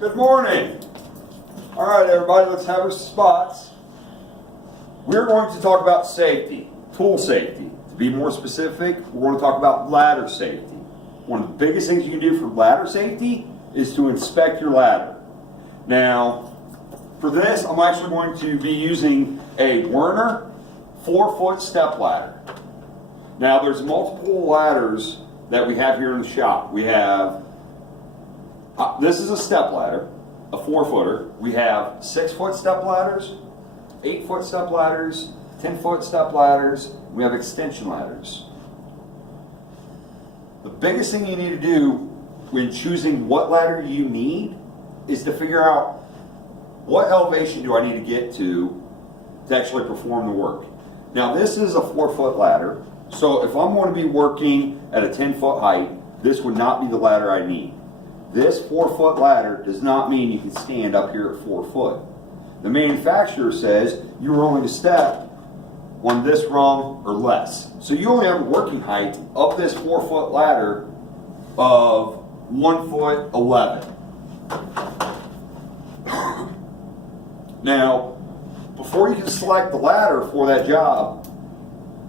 Good morning. All right, everybody, let's have our spots. We're going to talk about safety, tool safety. To be more specific, we're going to talk about ladder safety. One of the biggest things you can do for ladder safety is to inspect your ladder. Now, for this, I'm actually going to be using a Werner 4-foot step ladder. Now, there's multiple ladders that we have here in the shop. We have this is a step ladder, a 4-footer. We have 6-foot step ladders, 8-foot step ladders, 10-foot step ladders. We have extension ladders. The biggest thing you need to do when choosing what ladder you need is to figure out what elevation do I need to get to actually perform the work. Now, this is a 4-foot ladder, so if I'm going to be working at a 10-foot height, this would not be the ladder I need. This 4-foot ladder does not mean you can stand up here at 4 foot. The manufacturer says you're only to step on this rung or less. So you only have a working height of this 4-foot ladder of 1'11". Now, before you can select the ladder for that job,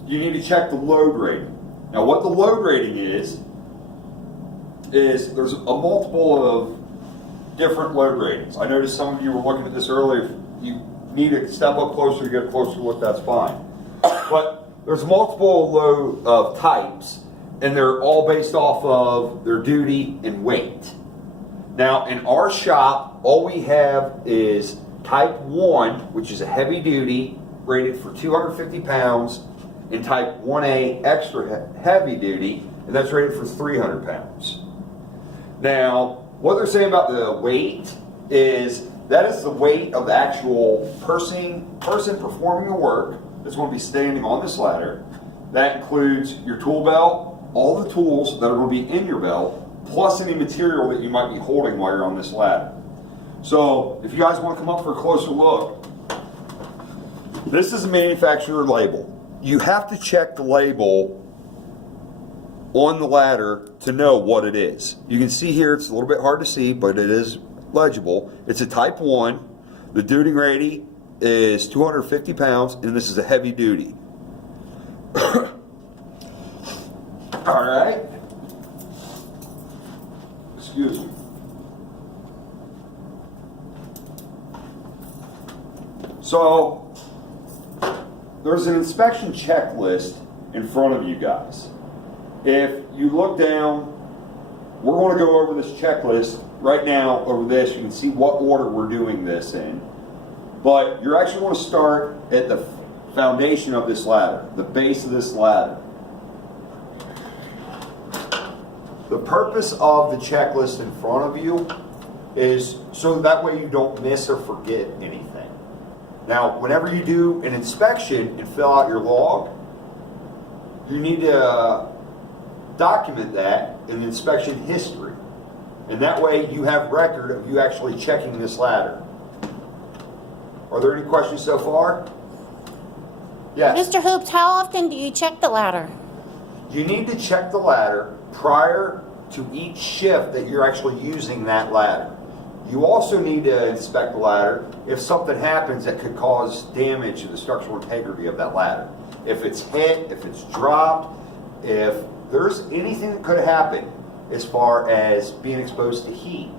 you need to check the load rating. Now, what the load rating is there's a multiple of different load ratings. I noticed some of you were looking at this earlier. If you need to step up closer to get a closer look, that's fine. But there's multiple load types, and they're all based off of their duty and weight. Now, in our shop, all we have is type 1, which is a heavy duty, rated for 250 pounds, and type 1A extra heavy duty, and that's rated for 300 pounds. Now, what they're saying about the weight is that is the weight of the actual person performing the work that's going to be standing on this ladder. That includes your tool belt, all the tools that are going to be in your belt, plus any material that you might be holding while you're on this ladder. So, if you guys want to come up for a closer look, this is a manufacturer label. You have to check the label on the ladder to know what it is. You can see here, it's a little bit hard to see, but it is legible. It's a type 1. The duty rating is 250 pounds, and this is a heavy duty. All right. Excuse me. So, there's an inspection checklist in front of you guys. If you look down, we're going to go over this checklist right now over this. You can see what order we're doing this in. But you're actually going to start at the foundation of this ladder, the base of this ladder. The purpose of the checklist in front of you is so that way you don't miss or forget anything. Now, whenever you do an inspection and fill out your log, you need to document that in the inspection history. And that way you have record of you actually checking this ladder. Are there any questions so far? Yes. Mr. Hoops, how often do you check the ladder? You need to check the ladder prior to each shift that you're actually using that ladder. You also need to inspect the ladder if something happens that could cause damage to the structural integrity of that ladder. If it's hit, if it's dropped, if there's anything that could happen as far as being exposed to heat,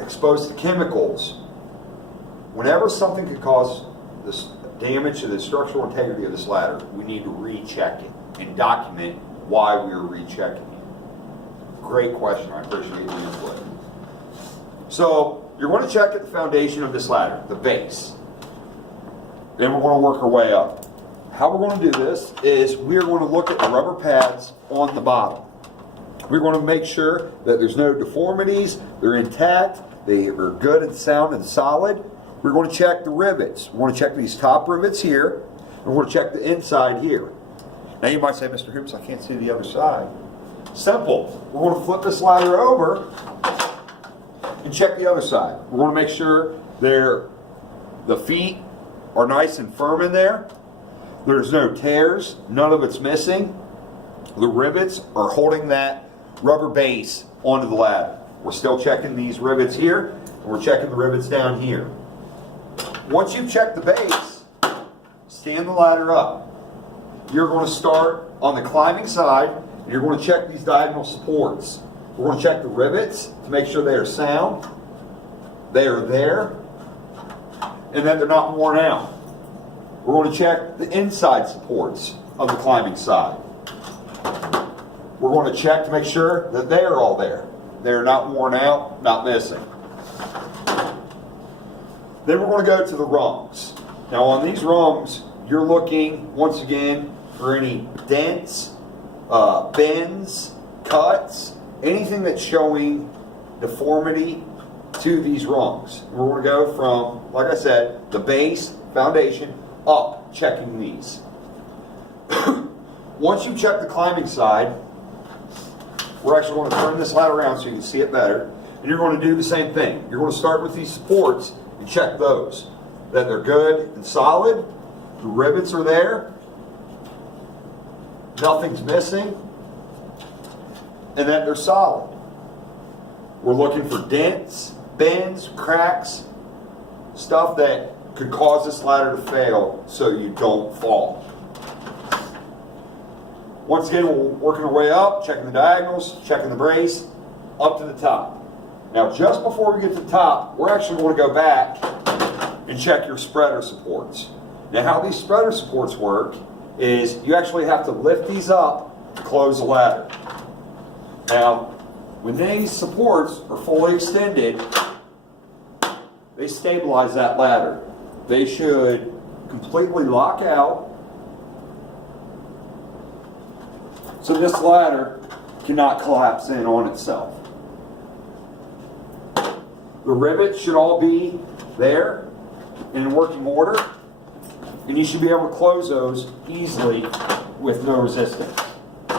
exposed to chemicals. Whenever something could cause this damage to the structural integrity of this ladder, we need to recheck it and document why we are rechecking it. Great question. I appreciate the input. So you're going to check at the foundation of this ladder, the base. Then we're going to work our way up. How we're going to do this is we're going to look at the rubber pads on the bottom. We're going to make sure that there's no deformities, they're intact, they are good and sound and solid. We're going to check the rivets. We're going to check these top rivets here, and we're going to check the inside here. Now you might say, Mr. Hoops, I can't see the other side. Simple. We're going to flip this ladder over and check the other side. We're going to make sure the feet are nice and firm in there. There's no tears, none of it's missing. The rivets are holding that rubber base onto the ladder. We're still checking these rivets here, and we're checking the rivets down here. Once you've checked the base, stand the ladder up. You're going to start on the climbing side, and you're going to check these diagonal supports. We're going to check the rivets to make sure they are sound, they are there, and that they're not worn out. We're going to check the inside supports of the climbing side. We're going to check to make sure that they are all there. They're not worn out, not missing. Then we're going to go to the rungs. Now on these rungs, you're looking, once again, for any dents, bends, cuts, anything that's showing deformity to these rungs. We're going to go from, like I said, the base, foundation, up, checking these. Once you check the climbing side, we're actually going to turn this ladder around so you can see it better. And you're going to do the same thing. You're going to start with these supports and check those. That they're good and solid. The rivets are there. Nothing's missing. And that they're solid. We're looking for dents, bends, cracks, stuff that could cause this ladder to fail so you don't fall. Once again, we're working our way up, checking the diagonals, checking the brace, up to the top. Now, just before we get to the top, we're actually going to go back and check your spreader supports. Now, how these spreader supports work is you actually have to lift these up to close the ladder. Now, when these supports are fully extended, they stabilize that ladder. They should completely lock out so this ladder cannot collapse in on itself. The rivets should all be there in working order, and you should be able to close those easily with no resistance,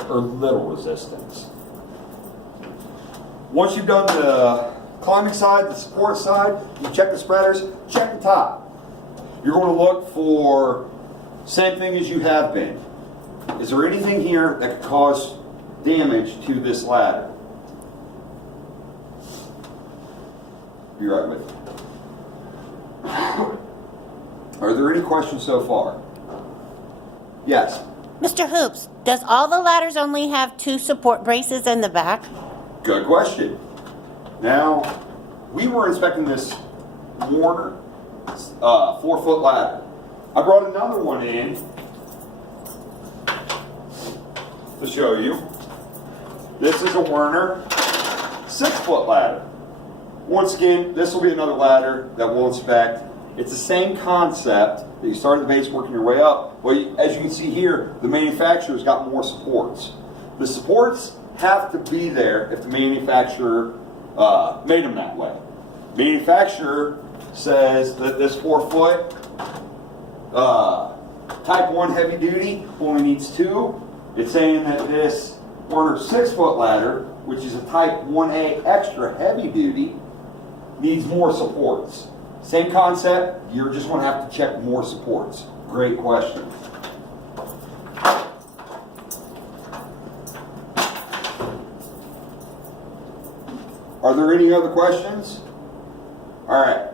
or little resistance. Once you've done the climbing side, the support side, you check the spreaders, check the top. You're going to look for same thing as you have been. Is there anything here that could cause damage to this ladder? Be right with you. Are there any questions so far? Yes. Mr. Hoops, does all the ladders only have 2 support braces in the back? Good question. Now, we were inspecting this Warner 4-foot ladder. I brought another one in to show you. This is a Werner 6-foot ladder. Once again, this will be another ladder that we'll inspect. It's the same concept that you start at the base working your way up. Well, as you can see here, the manufacturer's got more supports. The supports have to be there if the manufacturer made them that way. Manufacturer says that this 4-foot Type 1 heavy duty only needs 2. It's saying that this Werner 6-foot ladder, which is a Type 1A extra heavy duty, needs more supports. Same concept, you're just going to have to check more supports. Great question. Are there any other questions? All right.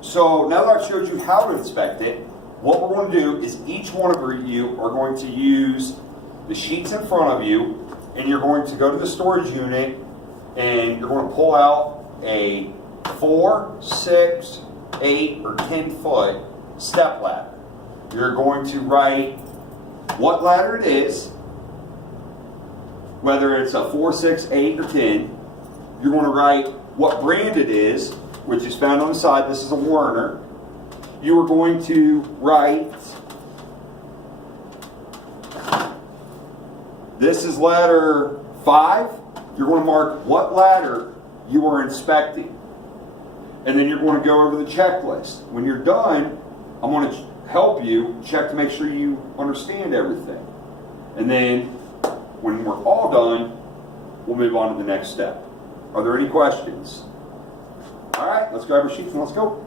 So now that I've showed you how to inspect it, what we're going to do is each one of you are going to use the sheets in front of you, and you're going to go to the storage unit, and you're going to pull out a 4, 6, 8, or 10 foot step ladder. You're going to write what ladder it is, whether it's a 4, 6, 8, or 10. You're going to write what brand it is, which is found on the side. This is a Werner. You are going to write, this is ladder 5. You're going to mark what ladder you are inspecting. And then you're going to go over the checklist. When you're done, I'm going to help you check to make sure you understand everything. And then when we're all done, we'll move on to the next step. Are there any questions? All right, let's grab our sheets and let's go.